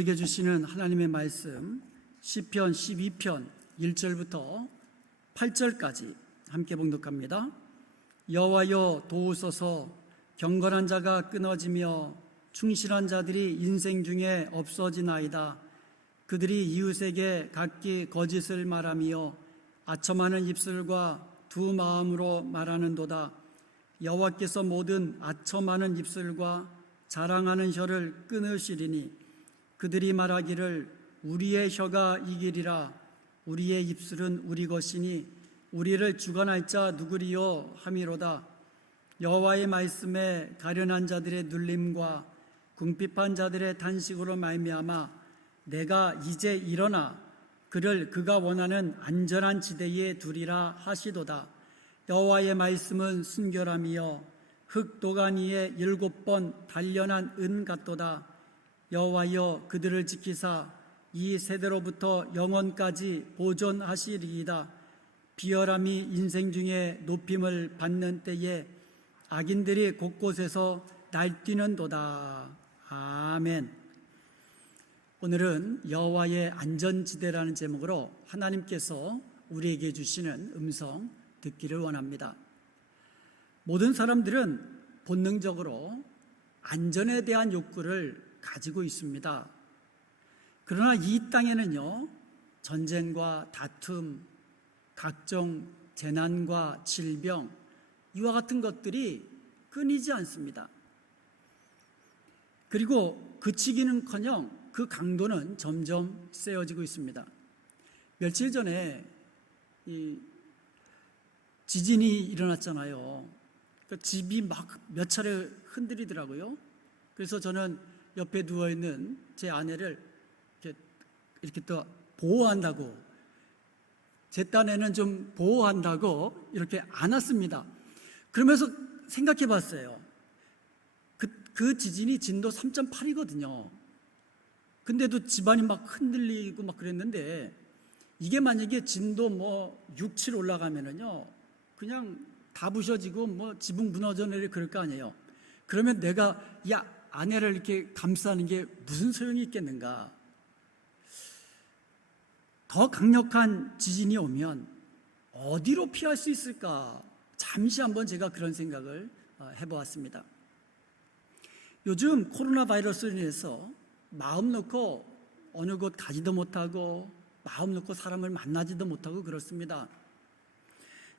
우리에게 주시는 하나님의 말씀 시편 12편 1절부터 8절까지 함께 봉독합니다. 여호와여 도우소서. 경건한 자가 끊어지며 충실한 자들이 인생 중에 없어지나이다. 그들이 이웃에게 각기 거짓을 말하며 아첨하는 입술과 두 마음으로 말하는도다. 여호와께서 모든 아첨하는 입술과 자랑하는 혀를 끊으시리니 그들이 말하기를 우리의 혀가 이기리라. 우리의 입술은 우리 것이니 우리를 주관할 자 누구리요 함이로다. 여호와의 말씀에 가련한 자들의 눌림과 궁핍한 자들의 단식으로 말미암아 내가 이제 일어나 그를 그가 원하는 안전한 지대에 두리라 하시도다. 여호와의 말씀은 순결함이여 흙 도가니에 7번 단련한 은 같도다. 여호와여 그들을 지키사 이 세대로부터 영원까지 보존하시리이다. 비열함이 인생 중에 높임을 받는 때에 악인들이 곳곳에서 날뛰는도다. 아멘. 오늘은 여호와의 안전지대라는 제목으로 하나님께서 우리에게 주시는 음성 듣기를 원합니다. 모든 사람들은 본능적으로 안전에 대한 욕구를 가지고 있습니다. 그러나 이 땅에는요, 전쟁과 다툼, 각종 재난과 질병, 이와 같은 것들이 끊이지 않습니다. 그리고 그치기는커녕 그 강도는 점점 세어지고 있습니다. 며칠 전에 지진이 일어났잖아요. 그 집이 막 몇 차례 흔들리더라고요. 그래서 저는 옆에 누워있는 제 아내를 이렇게 또 보호한다고, 제 딴에는 좀 보호한다고 이렇게 안았습니다. 그러면서 생각해 봤어요. 그 지진이 진도 3.8이거든요. 근데도 집안이 막 흔들리고 막 그랬는데, 이게 만약에 진도 6, 7 올라가면은요, 그냥 다 부셔지고 지붕 무너져 내리고 그럴 거 아니에요. 그러면 내가 아내를 이렇게 감싸는 게 무슨 소용이 있겠는가? 더 강력한 지진이 오면 어디로 피할 수 있을까? 잠시 한번 제가 그런 생각을 해보았습니다. 요즘 코로나 바이러스로 인해서 마음 놓고 어느 곳 가지도 못하고 마음 놓고 사람을 만나지도 못하고 그렇습니다.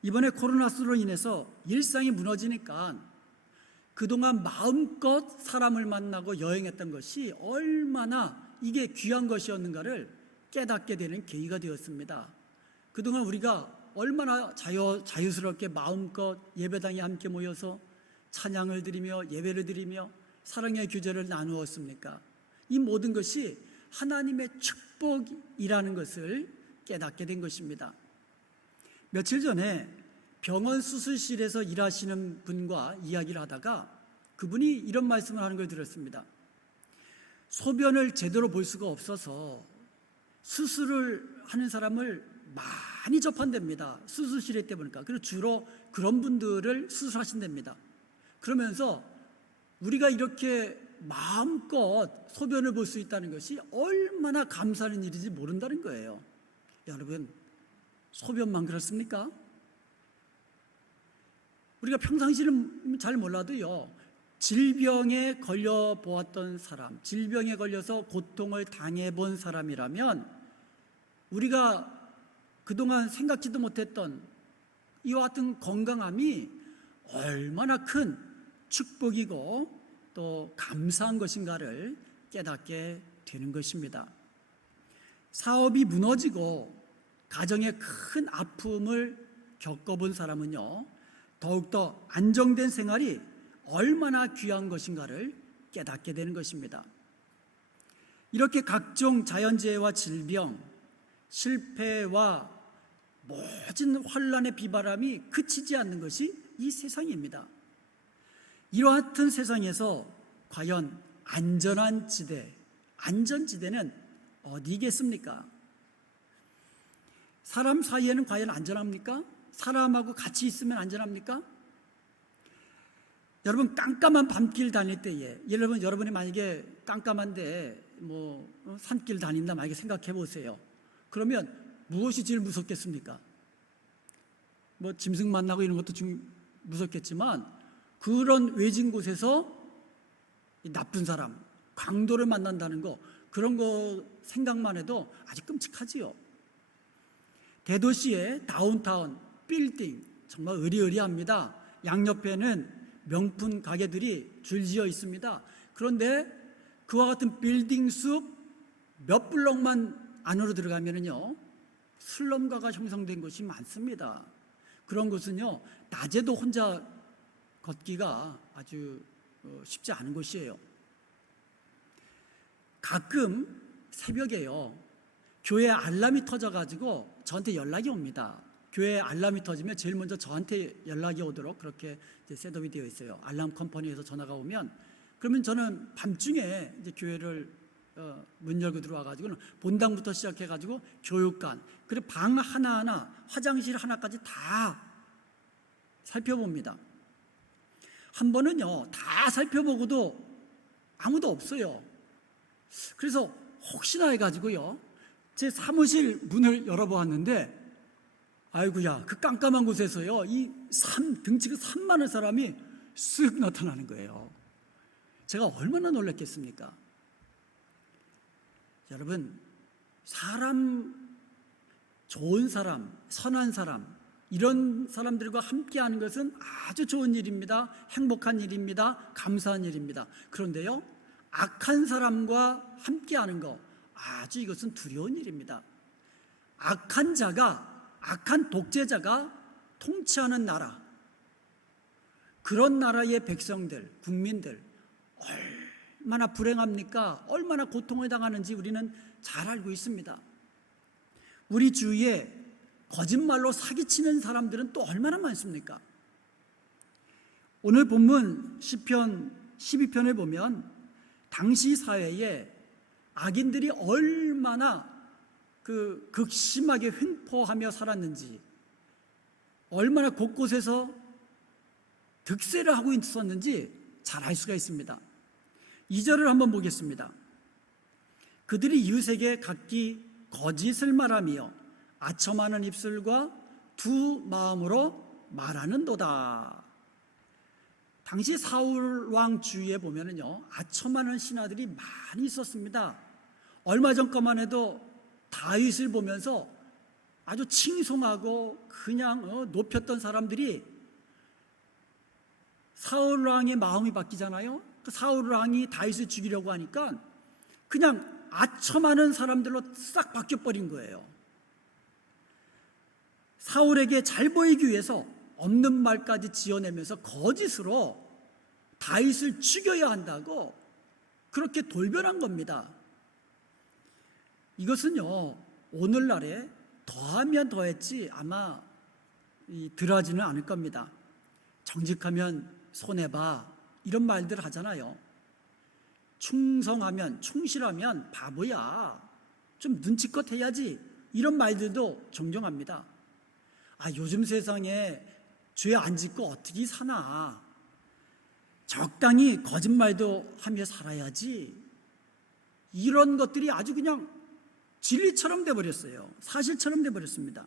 이번에 코로나로 인해서 일상이 무너지니까 그동안 마음껏 사람을 만나고 여행했던 것이 얼마나 이게 귀한 것이었는가를 깨닫게 되는 계기가 되었습니다. 그동안 우리가 얼마나 자유스럽게 마음껏 예배당에 함께 모여서 찬양을 드리며 예배를 드리며 사랑의 규제를 나누었습니까? 이 모든 것이 하나님의 축복이라는 것을 깨닫게 된 것입니다. 며칠 전에 병원 수술실에서 일하시는 분과 이야기를 하다가 그분이 이런 말씀을 하는 걸 들었습니다. 소변을 제대로 볼 수가 없어서 수술을 하는 사람을 많이 접한답니다. 수술실에 있다 보니까. 그리고 주로 그런 분들을 수술하신답니다. 그러면서 우리가 이렇게 마음껏 소변을 볼 수 있다는 것이 얼마나 감사한 일인지 모른다는 거예요. 여러분, 소변만 그렇습니까? 우리가 평상시는 잘 몰라도요, 질병에 걸려 보았던 사람, 질병에 걸려서 고통을 당해본 사람이라면 우리가 그동안 생각지도 못했던 이와 같은 건강함이 얼마나 큰 축복이고 또 감사한 것인가를 깨닫게 되는 것입니다. 사업이 무너지고 가정에 큰 아픔을 겪어본 사람은요, 더욱더 안정된 생활이 얼마나 귀한 것인가를 깨닫게 되는 것입니다. 이렇게 각종 자연재해와 질병, 실패와 모든 환란의 비바람이 그치지 않는 것이 이 세상입니다. 이와 같은 세상에서 과연 안전한 지대, 안전지대는 어디겠습니까? 사람 사이에는 과연 안전합니까? 사람하고 같이 있으면 안전합니까? 여러분, 깜깜한 밤길 다닐 때에, 여러분이 만약에 깜깜한데 산길 다닌다 만약에 생각해 보세요. 그러면 무엇이 제일 무섭겠습니까? 짐승 만나고 이런 것도 좀 무섭겠지만 그런 외진 곳에서 나쁜 사람, 강도를 만난다는 거, 그런 거 생각만 해도 아주 끔찍하지요. 대도시의 다운타운 빌딩 정말 으리으리합니다. 양옆에는 명품 가게들이 줄지어 있습니다. 그런데 그와 같은 빌딩 숲 몇 블럭만 안으로 들어가면은요 슬럼가가 형성된 곳이 많습니다. 그런 곳은요 낮에도 혼자 걷기가 아주 쉽지 않은 곳이에요. 가끔 새벽에요 교회 알람이 터져가지고 저한테 연락이 옵니다. 교회 알람이 터지면 제일 먼저 저한테 연락이 오도록 그렇게 셋업이 되어 있어요. 알람 컴퍼니에서 전화가 오면 그러면 저는 밤중에 이제 교회를 문 열고 들어와가지고는 본당부터 시작해가지고 교육관 그리고 방 하나하나 화장실 하나까지 다 살펴봅니다. 한 번은요 다 살펴보고도 아무도 없어요. 그래서 혹시나 해가지고요 제 사무실 문을 열어보았는데 아이고야 그 깜깜한 곳에서요 이 등치가 산 많은 사람이 쓱 나타나는 거예요. 제가 얼마나 놀랐겠습니까? 여러분, 좋은 사람, 선한 사람, 이런 사람들과 함께하는 것은 아주 좋은 일입니다. 행복한 일입니다. 감사한 일입니다. 그런데요, 악한 사람과 함께하는 거, 아주 이것은 두려운 일입니다. 악한 독재자가 통치하는 나라, 그런 나라의 백성들, 국민들, 얼마나 불행합니까? 얼마나 고통을 당하는지 우리는 잘 알고 있습니다. 우리 주위에 거짓말로 사기치는 사람들은 또 얼마나 많습니까? 오늘 본문 시편 12편을 보면 당시 사회에 악인들이 얼마나 극심하게 횡포하며 살았는지, 얼마나 곳곳에서 득세를 하고 있었는지 잘 알 수가 있습니다. 2절을 한번 보겠습니다. 그들이 이웃에게 각기 거짓을 말하며 아첨하는 입술과 두 마음으로 말하는도다. 당시 사울 왕 주위에 보면은요 아첨하는 신하들이 많이 있었습니다. 얼마 전까만 해도 다윗을 보면서 아주 칭송하고 그냥 높였던 사람들이 사울 왕의 마음이 바뀌잖아요. 그 사울 왕이 다윗을 죽이려고 하니까 그냥 아첨하는 사람들로 싹 바뀌어버린 거예요. 사울에게 잘 보이기 위해서 없는 말까지 지어내면서 거짓으로 다윗을 죽여야 한다고 그렇게 돌변한 겁니다. 이것은요 오늘날에 더하면 더했지 아마 덜하지는 않을 겁니다. 정직하면 손해봐 이런 말들 하잖아요. 충성하면 충실하면 바보야 좀 눈치껏 해야지 이런 말들도 종종 합니다. 요즘 세상에 죄 안 짓고 어떻게 사나, 적당히 거짓말도 하며 살아야지, 이런 것들이 아주 그냥 진리처럼 돼버렸어요. 사실처럼 돼버렸습니다.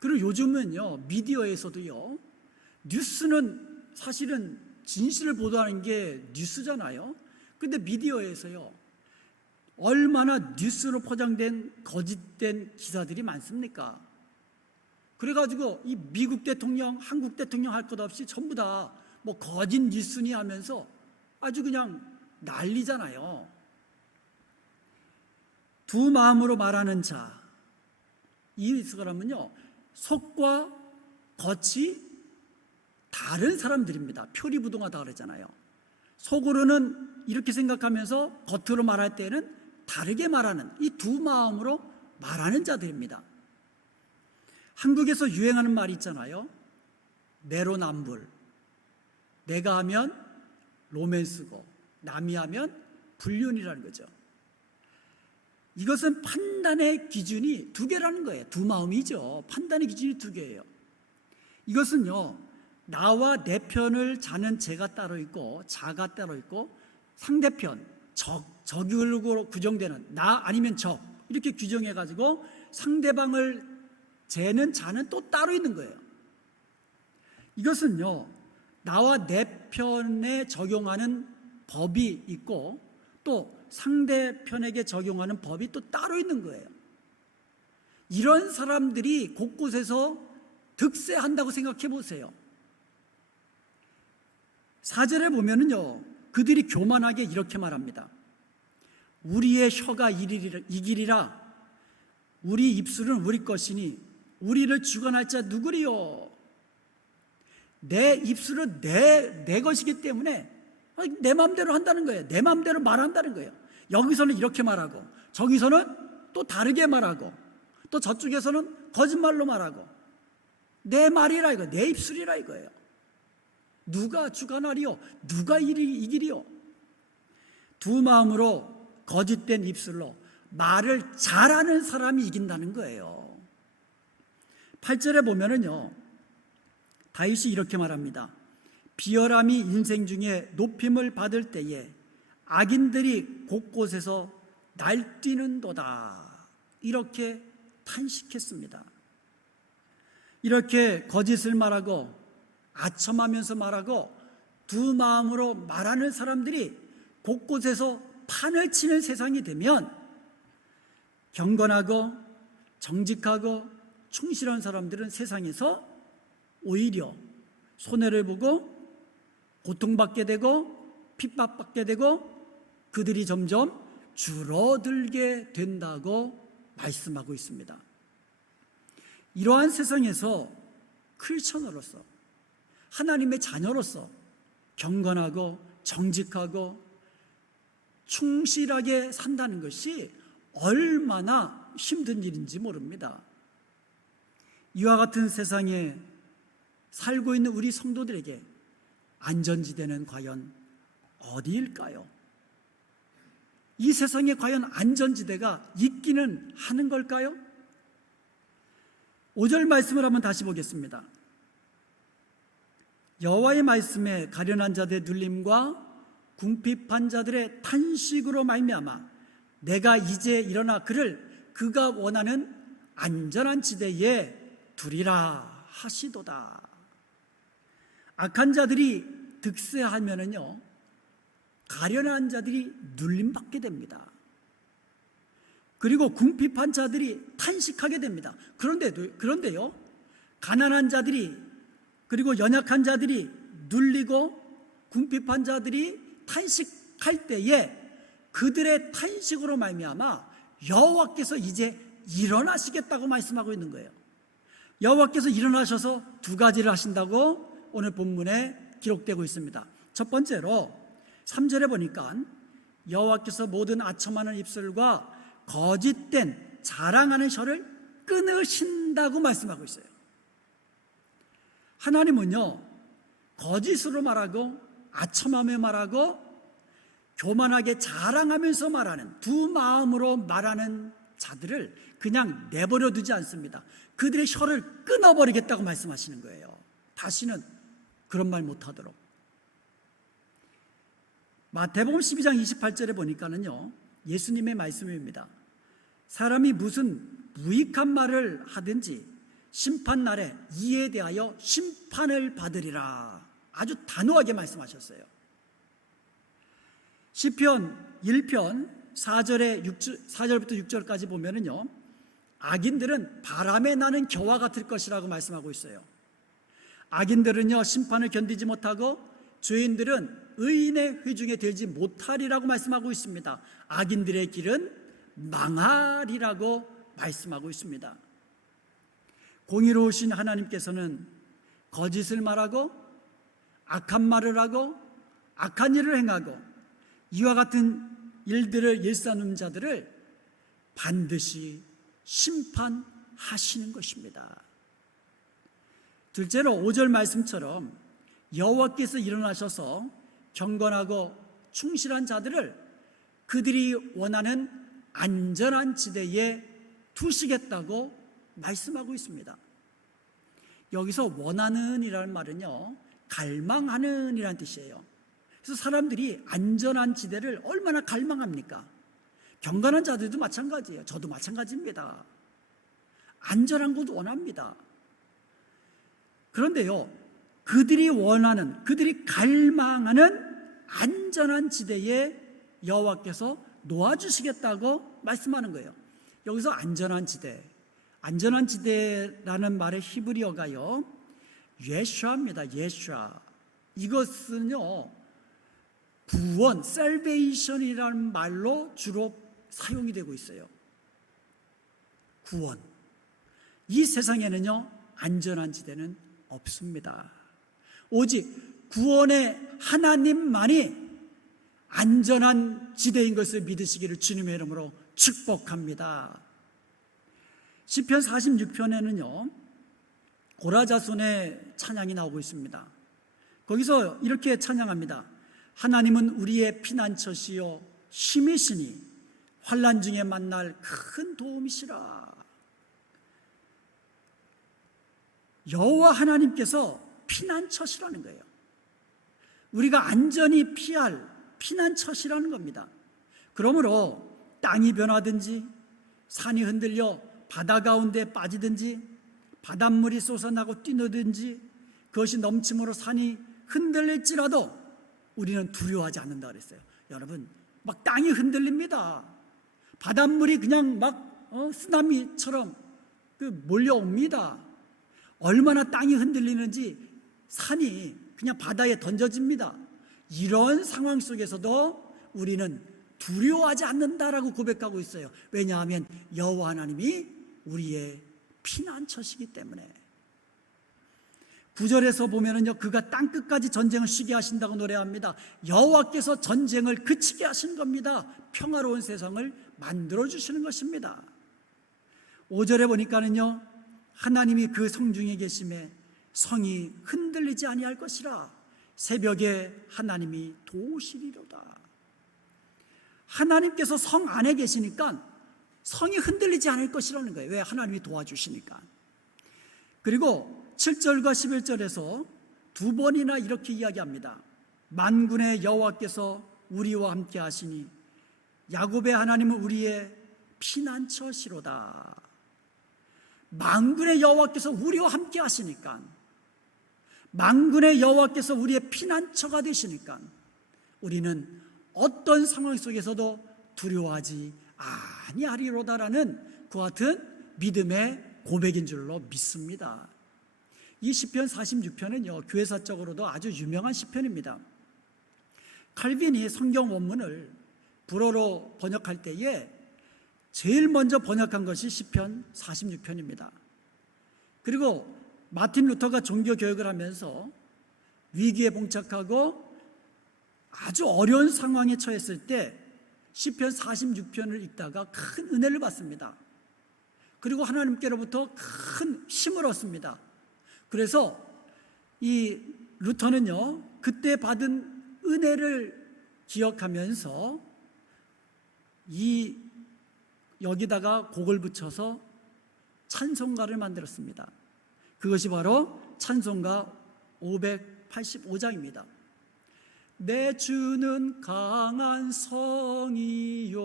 그리고 요즘은요 미디어에서도요 뉴스는 사실은 진실을 보도하는 게 뉴스잖아요. 근데 미디어에서요 얼마나 뉴스로 포장된 거짓된 기사들이 많습니까? 그래가지고 이 미국 대통령, 한국 대통령 할 것 없이 전부 다 뭐 거짓 뉴스니 하면서 아주 그냥 난리잖아요. 두 마음으로 말하는 자, 이 사람은요 속과 겉이 다른 사람들입니다. 표리부동하다 그러잖아요. 속으로는 이렇게 생각하면서 겉으로 말할 때는 다르게 말하는 이 두 마음으로 말하는 자들입니다. 한국에서 유행하는 말이 있잖아요. 내로남불. 내가 하면 로맨스고 남이 하면 불륜이라는 거죠. 이것은 판단의 기준이 두 개라는 거예요. 두 마음이죠. 판단의 기준이 두 개예요. 이것은요 나와 내 편을 자는 제가 따로 있고 자가 따로 있고 상대편, 적으로 규정되는 나 아니면 적 이렇게 규정해 가지고 상대방을 재는 자는 또 따로 있는 거예요. 이것은요, 나와 내 편에 적용하는 법이 있고 또 상대편에게 적용하는 법이 또 따로 있는 거예요. 이런 사람들이 곳곳에서 득세한다고 생각해 보세요. 4절에 보면은요, 그들이 교만하게 이렇게 말합니다. 우리의 혀가 이기리라. 우리 입술은 우리 것이니 우리를 주관할 자 누구리요? 내 입술은 내 것이기 때문에 내 마음대로 한다는 거예요. 내 마음대로 말한다는 거예요. 여기서는 이렇게 말하고 저기서는 또 다르게 말하고 또 저쪽에서는 거짓말로 말하고 내 말이라 이거, 내 입술이라 이거예요. 누가 주관하리요? 누가 이기리요? 두 마음으로 거짓된 입술로 말을 잘하는 사람이 이긴다는 거예요. 8절에 보면은요, 다윗이 이렇게 말합니다. 비열함이 인생 중에 높임을 받을 때에 악인들이 곳곳에서 날뛰는도다. 이렇게 탄식했습니다. 이렇게 거짓을 말하고 아첨하면서 말하고 두 마음으로 말하는 사람들이 곳곳에서 판을 치는 세상이 되면 경건하고 정직하고 충실한 사람들은 세상에서 오히려 손해를 보고 고통받게 되고 핍박받게 되고 그들이 점점 줄어들게 된다고 말씀하고 있습니다. 이러한 세상에서 크리스천으로서 하나님의 자녀로서 경건하고 정직하고 충실하게 산다는 것이 얼마나 힘든 일인지 모릅니다. 이와 같은 세상에 살고 있는 우리 성도들에게 안전지대는 과연 어디일까요? 이 세상에 과연 안전지대가 있기는 하는 걸까요? 5절 말씀을 한번 다시 보겠습니다. 여호와의 말씀에 가련한 자들의 눌림과 궁핍한 자들의 탄식으로 말미암아 내가 이제 일어나 그가 원하는 안전한 지대에 두리라 하시도다. 악한 자들이 득세하면은요, 가련한 자들이 눌림받게 됩니다. 그리고 궁핍한 자들이 탄식하게 됩니다. 그런데요, 가난한 자들이 그리고 연약한 자들이 눌리고 궁핍한 자들이 탄식할 때에 그들의 탄식으로 말미암아 여호와께서 이제 일어나시겠다고 말씀하고 있는 거예요. 여호와께서 일어나셔서 두 가지를 하신다고 오늘 본문에 기록되고 있습니다. 첫 번째로 3절에 보니까 여호와께서 모든 아첨하는 입술과 거짓된 자랑하는 혀를 끊으신다고 말씀하고 있어요. 하나님은요, 거짓으로 말하고 아첨하며 말하고 교만하게 자랑하면서 말하는 두 마음으로 말하는 자들을 그냥 내버려 두지 않습니다. 그들의 혀를 끊어버리겠다고 말씀하시는 거예요. 다시는 그런 말 못하도록. 마태복음 12장 28절에 보니까는요, 예수님의 말씀입니다. 사람이 무슨 무익한 말을 하든지 심판날에 이에 대하여 심판을 받으리라. 아주 단호하게 말씀하셨어요. 시편 1편 4절부터 6절까지 보면은요, 악인들은 바람에 나는 겨와 같을 것이라고 말씀하고 있어요. 악인들은요, 심판을 견디지 못하고 죄인들은 의인의 회중에 들지 못하리라고 말씀하고 있습니다. 악인들의 길은 망하리라고 말씀하고 있습니다. 공의로우신 하나님께서는 거짓을 말하고 악한 말을 하고 악한 일을 행하고 이와 같은 일들을 일삼는 자들을 반드시 심판하시는 것입니다. 둘째로 5절 말씀처럼 여호와께서 일어나셔서 경건하고 충실한 자들을 그들이 원하는 안전한 지대에 두시겠다고 말씀하고 있습니다. 여기서 원하는 이라는 말은요, 갈망하는 이라는 뜻이에요. 그래서 사람들이 안전한 지대를 얼마나 갈망합니까? 경건한 자들도 마찬가지예요. 저도 마찬가지입니다. 안전한 곳 원합니다. 그런데요, 그들이 원하는, 그들이 갈망하는 안전한 지대에 여호와께서 놓아주시겠다고 말씀하는 거예요. 여기서 안전한 지대, 안전한 지대라는 말의 히브리어가요, 예슈아입니다. 예슈아. 이것은요, 구원, salvation이라는 말로 주로 사용이 되고 있어요. 구원. 이 세상에는요, 안전한 지대는 없습니다. 오직 구원의 하나님만이 안전한 지대인 것을 믿으시기를 주님의 이름으로 축복합니다. 시편 46편에는요, 고라자손의 찬양이 나오고 있습니다. 거기서 이렇게 찬양합니다. 하나님은 우리의 피난처시요 힘이시니 환난 중에 만날 큰 도움이시라. 여호와 하나님께서 피난처시라는 거예요. 우리가 안전히 피할 피난처시라는 겁니다. 그러므로 땅이 변하든지 산이 흔들려 바다 가운데 빠지든지 바닷물이 솟아나고 뛰노든지 그것이 넘침으로 산이 흔들릴지라도 우리는 두려워하지 않는다 그랬어요. 여러분, 막 땅이 흔들립니다. 바닷물이 그냥 막 쓰나미처럼 몰려옵니다. 얼마나 땅이 흔들리는지 산이 그냥 바다에 던져집니다. 이런 상황 속에서도 우리는 두려워하지 않는다라고 고백하고 있어요. 왜냐하면 여호와 하나님이 우리의 피난처시기 때문에. 9절에서 보면은요, 그가 땅끝까지 전쟁을 쉬게 하신다고 노래합니다. 여호와께서 전쟁을 그치게 하신 겁니다. 평화로운 세상을 만들어 주시는 것입니다. 5절에 보니까는요, 하나님이 그 성중에 계심에 성이 흔들리지 아니할 것이라 새벽에 하나님이 도우시리로다. 하나님께서 성 안에 계시니까 성이 흔들리지 않을 것이라는 거예요. 왜? 하나님이 도와주시니까. 그리고 7절과 11절에서 두 번이나 이렇게 이야기합니다. 만군의 여호와께서 우리와 함께 하시니 야곱의 하나님은 우리의 피난처시로다. 만군의 여호와께서 우리와 함께 하시니까, 만군의 여호와께서 우리의 피난처가 되시니까 우리는 어떤 상황 속에서도 두려워하지 아니하리로다라는 그와 같은 믿음의 고백인 줄로 믿습니다. 이 시편 46편은요, 교회사적으로도 아주 유명한 시편입니다. 칼빈이 성경 원문을 불어로 번역할 때에 제일 먼저 번역한 것이 시편 46편입니다. 그리고 마틴 루터가 종교 교육을 하면서 위기에 봉착하고 아주 어려운 상황에 처했을 때 시편 46편을 읽다가 큰 은혜를 받습니다. 그리고 하나님께로부터 큰 힘을 얻습니다. 그래서 이 루터는요, 그때 받은 은혜를 기억하면서 여기다가 곡을 붙여서 찬송가를 만들었습니다. 그것이 바로 찬송가 585장입니다. 내 주는 강한 성이요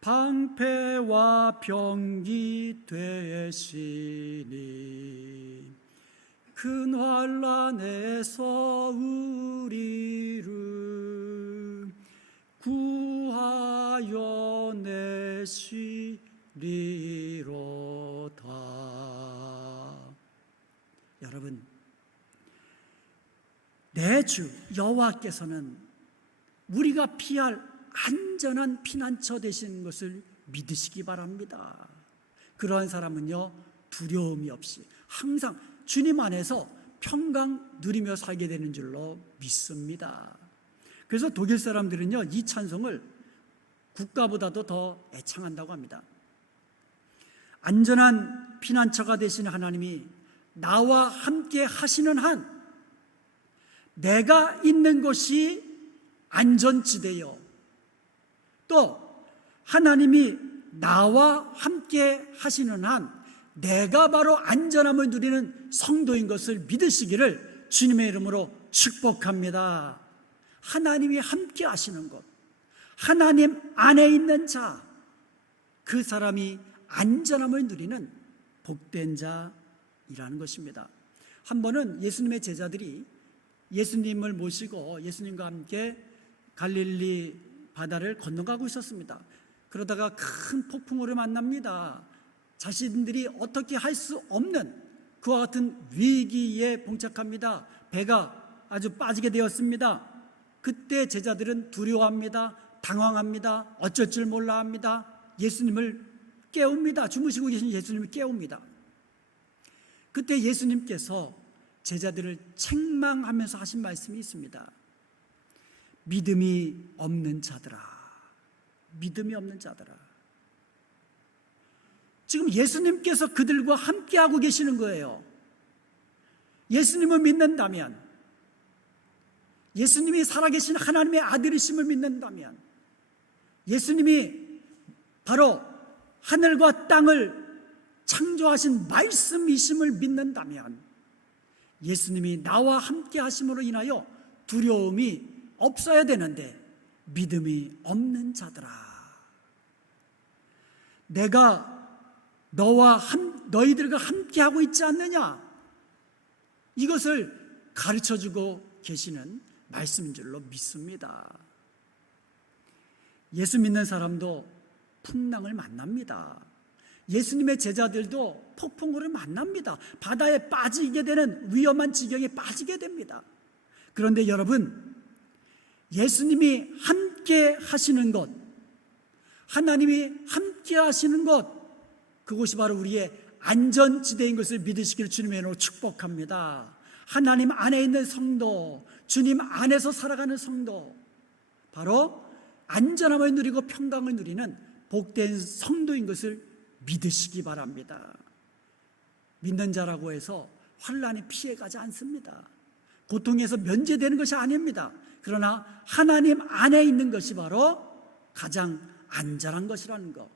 방패와 병기 되시니 큰 환난에서 우리를 구하여 내시리로다. 여러분, 내 주 여호와께서는 우리가 피할 안전한 피난처 되시는 것을 믿으시기 바랍니다. 그러한 사람은요, 두려움이 없이 항상 주님 안에서 평강 누리며 살게 되는 줄로 믿습니다. 그래서 독일 사람들은요, 이 찬송을 국가보다도 더 애창한다고 합니다. 안전한 피난처가 되시는 하나님이 나와 함께 하시는 한 내가 있는 곳이 안전지대요, 또 하나님이 나와 함께 하시는 한 내가 바로 안전함을 누리는 성도인 것을 믿으시기를 주님의 이름으로 축복합니다. 하나님이 함께 하시는 것, 하나님 안에 있는 자, 그 사람이 안전함을 누리는 복된 자이라는 것입니다. 한 번은 예수님의 제자들이 예수님을 모시고 예수님과 함께 갈릴리 바다를 건너가고 있었습니다. 그러다가 큰 폭풍우를 만납니다. 자신들이 어떻게 할 수 없는 그와 같은 위기에 봉착합니다. 배가 아주 빠지게 되었습니다. 그때 제자들은 두려워합니다. 당황합니다. 어쩔 줄 몰라 합니다. 예수님을 깨웁니다. 주무시고 계신 예수님을 깨웁니다. 그때 예수님께서 제자들을 책망하면서 하신 말씀이 있습니다. 믿음이 없는 자들아, 믿음이 없는 자들아. 지금 예수님께서 그들과 함께하고 계시는 거예요. 예수님을 믿는다면, 예수님이 살아계신 하나님의 아들이심을 믿는다면, 예수님이 바로 하늘과 땅을 창조하신 말씀이심을 믿는다면, 예수님이 나와 함께 하심으로 인하여 두려움이 없어야 되는데 믿음이 없는 자들아, 내가 너희들과 함께하고 있지 않느냐, 이것을 가르쳐주고 계시는 말씀인 줄로 믿습니다. 예수 믿는 사람도 풍랑을 만납니다. 예수님의 제자들도 폭풍우를 만납니다. 바다에 빠지게 되는 위험한 지경에 빠지게 됩니다. 그런데 여러분, 예수님이 함께 하시는 것, 하나님이 함께 하시는 것, 그것이 바로 우리의 안전지대인 것을 믿으시기를 주님의 이름으로 축복합니다. 하나님 안에 있는 성도, 주님 안에서 살아가는 성도, 바로 안전함을 누리고 평강을 누리는 복된 성도인 것을 믿으시기 바랍니다. 믿는 자라고 해서 환난에 피해가지 않습니다. 고통에서 면제되는 것이 아닙니다. 그러나 하나님 안에 있는 것이 바로 가장 안전한 것이라는 것.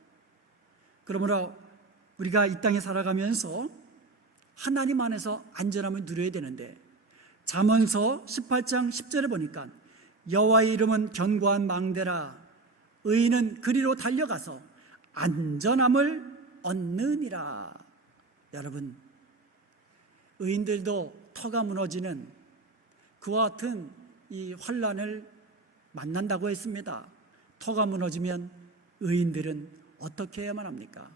그러므로 우리가 이 땅에 살아가면서 하나님 안에서 안전함을 누려야 되는데, 잠언서 18장 10절에 보니까 여호와의 이름은 견고한 망대라, 의인은 그리로 달려가서 안전함을 얻느니라. 여러분, 의인들도 터가 무너지는 그와 같은 이 환난을 만난다고 했습니다. 터가 무너지면 의인들은 어떻게 해야만 합니까?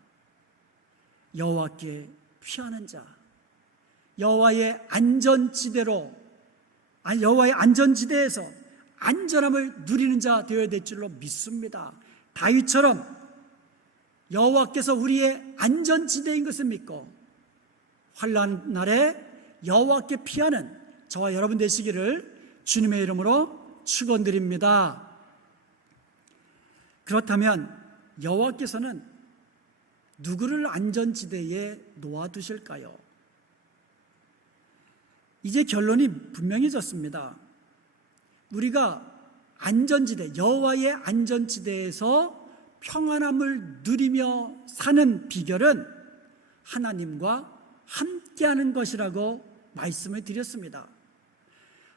여호와께 피하는 자, 여호와의 안전지대로, 여호와의 안전지대에서 안전함을 누리는 자 되어야 될 줄로 믿습니다. 다윗처럼 여호와께서 우리의 안전지대인 것을 믿고 환난 날에 여호와께 피하는 저와 여러분 되시기를 주님의 이름으로 축원드립니다. 그렇다면 여호와께서는 누구를 안전지대에 놓아두실까요? 이제 결론이 분명해졌습니다. 우리가 안전지대, 여호와의 안전지대에서 평안함을 누리며 사는 비결은 하나님과 함께하는 것이라고 말씀을 드렸습니다.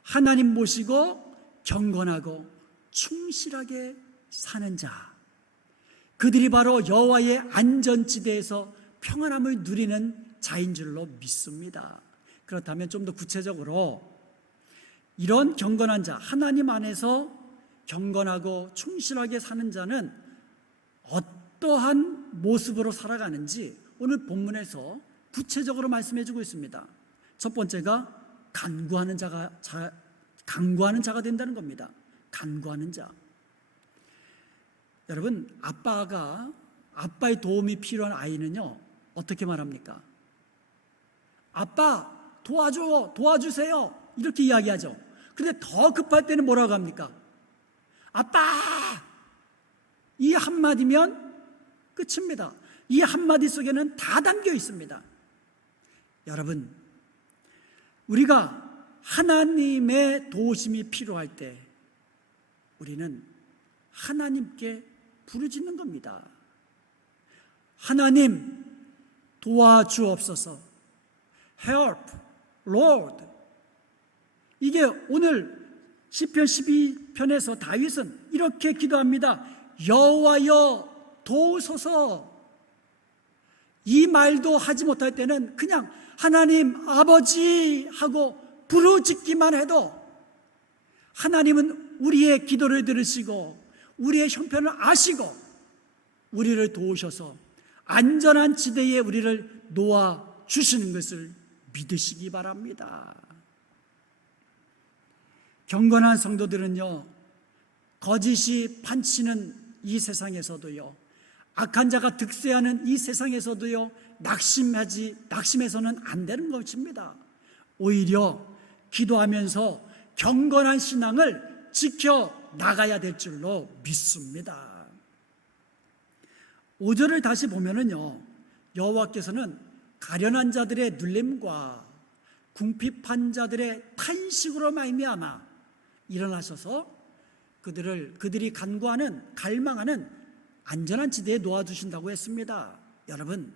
하나님 모시고 경건하고 충실하게 사는 자, 그들이 바로 여호와의 안전지대에서 평안함을 누리는 자인 줄로 믿습니다. 그렇다면 좀 더 구체적으로 이런 경건한 자, 하나님 안에서 경건하고 충실하게 사는 자는 어떠한 모습으로 살아가는지 오늘 본문에서 구체적으로 말씀해 주고 있습니다. 첫 번째가 간구하는 자가 된다는 겁니다. 간구하는 자. 여러분, 아빠의 도움이 필요한 아이는요, 어떻게 말합니까? 아빠 도와주세요, 이렇게 이야기하죠. 그런데 더 급할 때는 뭐라고 합니까? 아빠! 이 한마디면 끝입니다. 이 한마디 속에는 다 담겨 있습니다. 여러분, 우리가 하나님의 도우심이 필요할 때 우리는 하나님께 부르짖는 겁니다. 하나님 도와주옵소서. Help, Lord. 이게 오늘 시편 12편에서 다윗은 이렇게 기도합니다. 여호와여 도우소서. 이 말도 하지 못할 때는 그냥 하나님 아버지 하고 부르짖기만 해도 하나님은 우리의 기도를 들으시고 우리의 형편을 아시고 우리를 도우셔서 안전한 지대에 우리를 놓아 주시는 것을 믿으시기 바랍니다. 경건한 성도들은요, 거짓이 판치는 이 세상에서도요, 악한 자가 득세하는 이 세상에서도요, 낙심해서는 안 되는 것입니다. 오히려 기도하면서 경건한 신앙을 지켜 나가야 될 줄로 믿습니다. 5절을 다시 보면은요, 여호와께서는 가련한 자들의 눌림과 궁핍한 자들의 탄식으로 말미암아 일어나셔서 그들이 간구하는 갈망하는 안전한 지대에 놓아두신다고 했습니다. 여러분,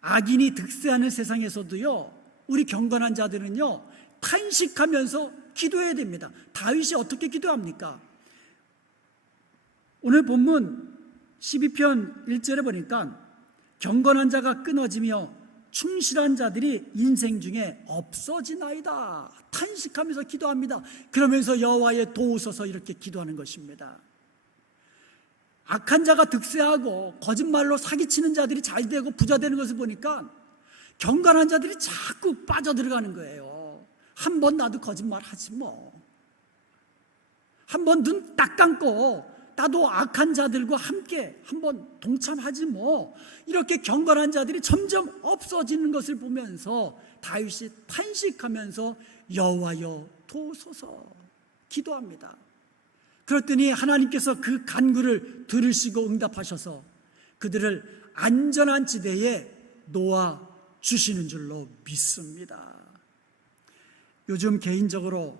악인이 득세하는 세상에서도요, 우리 경건한 자들은요, 탄식하면서 기도해야 됩니다. 다윗이 어떻게 기도합니까? 오늘 본문 12편 1절에 보니까 경건한 자가 끊어지며 충실한 자들이 인생 중에 없어지나이다. 탄식하면서 기도합니다. 그러면서 여호와의 도우소서 이렇게 기도하는 것입니다. 악한 자가 득세하고 거짓말로 사기치는 자들이 잘 되고 부자 되는 것을 보니까 경건한 자들이 자꾸 빠져들어가는 거예요. 한 번 나도 거짓말 하지 뭐. 한 번 눈 딱 감고 나도 악한 자들과 함께 한번 동참하지 뭐. 이렇게 경건한 자들이 점점 없어지는 것을 보면서 다윗이 탄식하면서 여호와여 도우소서 기도합니다. 그랬더니 하나님께서 그 간구를 들으시고 응답하셔서 그들을 안전한 지대에 놓아 주시는 줄로 믿습니다. 요즘 개인적으로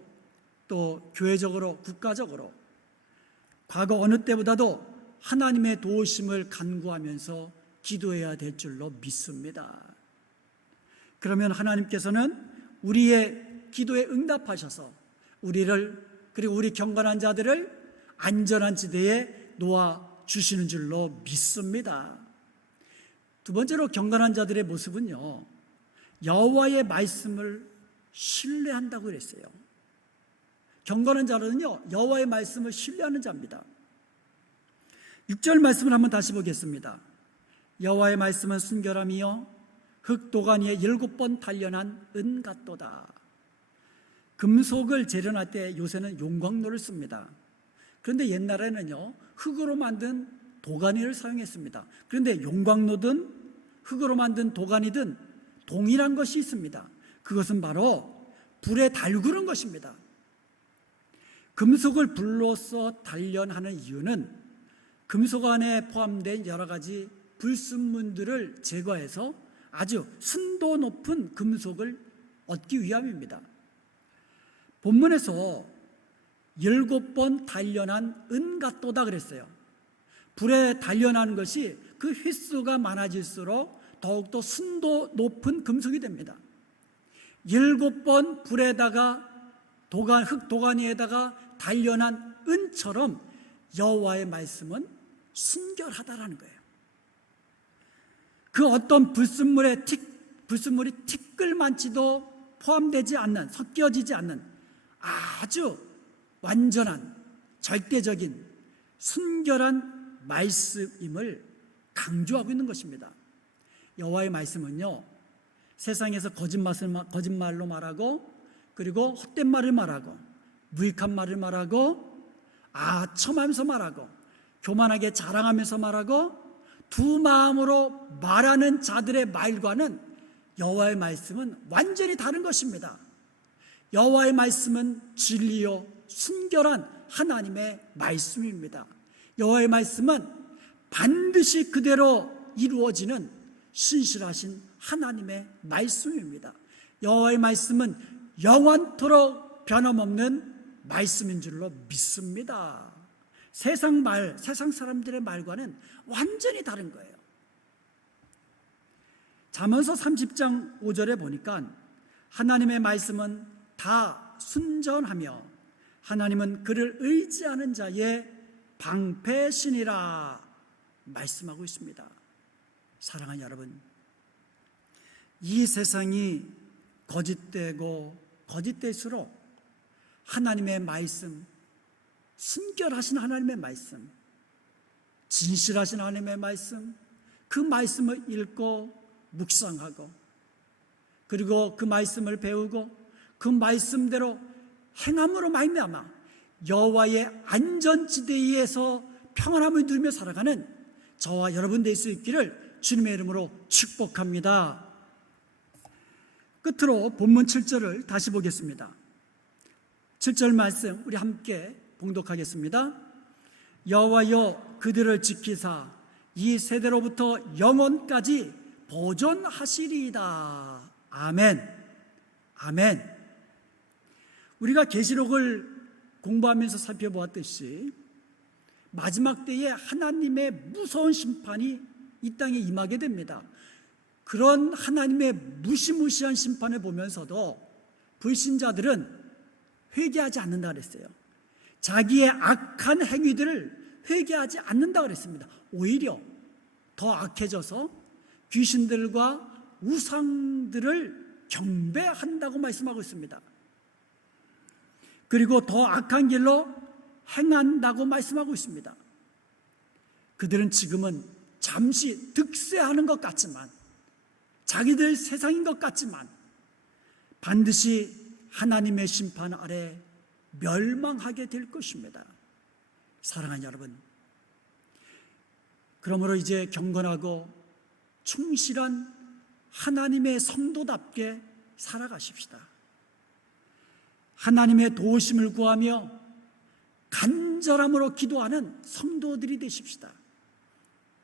또 교회적으로 국가적으로 과거 어느 때보다도 하나님의 도우심을 간구하면서 기도해야 될 줄로 믿습니다. 그러면 하나님께서는 우리의 기도에 응답하셔서 우리를 그리고 우리 경건한 자들을 안전한 지대에 놓아 주시는 줄로 믿습니다. 두 번째로 경건한 자들의 모습은요, 여호와의 말씀을 신뢰한다고 그랬어요. 경건한 자는요, 여호와의 말씀을 신뢰하는 자입니다. 6절 말씀을 한번 다시 보겠습니다. 여호와의 말씀은 순결함이요 흙 도가니에 7번 단련한 은 같도다. 금속을 재련할 때 요새는 용광로를 씁니다. 그런데 옛날에는요, 흙으로 만든 도가니를 사용했습니다. 그런데 용광로든 흙으로 만든 도가니든 동일한 것이 있습니다. 그것은 바로 불에 달구는 것입니다. 금속을 불로써 단련하는 이유는 금속 안에 포함된 여러 가지 불순물들을 제거해서 아주 순도 높은 금속을 얻기 위함입니다. 본문에서 7번 단련한 은 같도다 그랬어요. 불에 단련하는 것이 그 휘수가 많아질수록 더욱더 순도 높은 금속이 됩니다. 7번 불에다가 흙 도가니에다가 단련한 은처럼 여호와의 말씀은 순결하다라는 거예요. 그 어떤 불순물이 티끌만치도 포함되지 않는, 섞여지지 않는 아주 완전한 절대적인 순결한 말씀임을 강조하고 있는 것입니다. 여호와의 말씀은요, 세상에서 거짓말로 말하고 그리고 헛된 말을 말하고 무익한 말을 말하고 아첨하면서 말하고 교만하게 자랑하면서 말하고 두 마음으로 말하는 자들의 말과는 여호와의 말씀은 완전히 다른 것입니다. 여호와의 말씀은 진리요 순결한 하나님의 말씀입니다. 여호와의 말씀은 반드시 그대로 이루어지는 신실하신 하나님의 말씀입니다. 여호와의 말씀은 영원토록 변함없는 말씀인 줄로 믿습니다. 세상 사람들의 말과는 완전히 다른 거예요. 잠언서 30장 5절에 보니까 하나님의 말씀은 다 순전하며 하나님은 그를 의지하는 자의 방패신이라 말씀하고 있습니다. 사랑하는 여러분, 이 세상이 거짓되고 거짓될수록 하나님의 말씀, 순결하신 하나님의 말씀, 진실하신 하나님의 말씀, 그 말씀을 읽고 묵상하고 그리고 그 말씀을 배우고 그 말씀대로 행함으로 말미암아 여호와의 안전지대에서 평안함을 누리며 살아가는 저와 여러분 될 수 있기를 주님의 이름으로 축복합니다. 끝으로 본문 7절을 다시 보겠습니다. 7절 말씀 우리 함께 봉독하겠습니다. 여호와여 그들을 지키사 이 세대로부터 영원까지 보존하시리이다. 아멘. 아멘. 우리가 계시록을 공부하면서 살펴보았듯이 마지막 때에 하나님의 무서운 심판이 이 땅에 임하게 됩니다. 그런 하나님의 무시무시한 심판을 보면서도 불신자들은 회개하지 않는다 그랬어요. 자기의 악한 행위들을 회개하지 않는다 그랬습니다. 오히려 더 악해져서 귀신들과 우상들을 경배한다고 말씀하고 있습니다. 그리고 더 악한 길로 행한다고 말씀하고 있습니다. 그들은 지금은 잠시 득세하는 것 같지만, 자기들 세상인 것 같지만 반드시 하나님의 심판 아래 멸망하게 될 것입니다. 사랑하는 여러분, 그러므로 이제 경건하고 충실한 하나님의 성도답게 살아가십시다. 하나님의 도우심을 구하며 간절함으로 기도하는 성도들이 되십시다.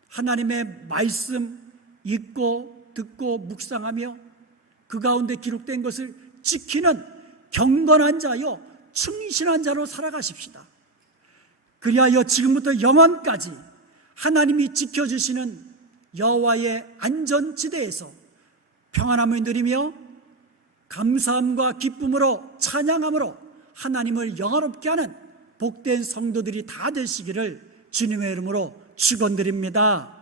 하나님의 말씀 읽고 듣고 묵상하며 그 가운데 기록된 것을 지키는 경건한 자요 충실한 자로 살아가십시다. 그리하여 지금부터 영원까지 하나님이 지켜주시는 여호와의 안전지대에서 평안함을 누리며 감사함과 기쁨으로 찬양함으로 하나님을 영화롭게 하는 복된 성도들이 다 되시기를 주님의 이름으로 축원드립니다.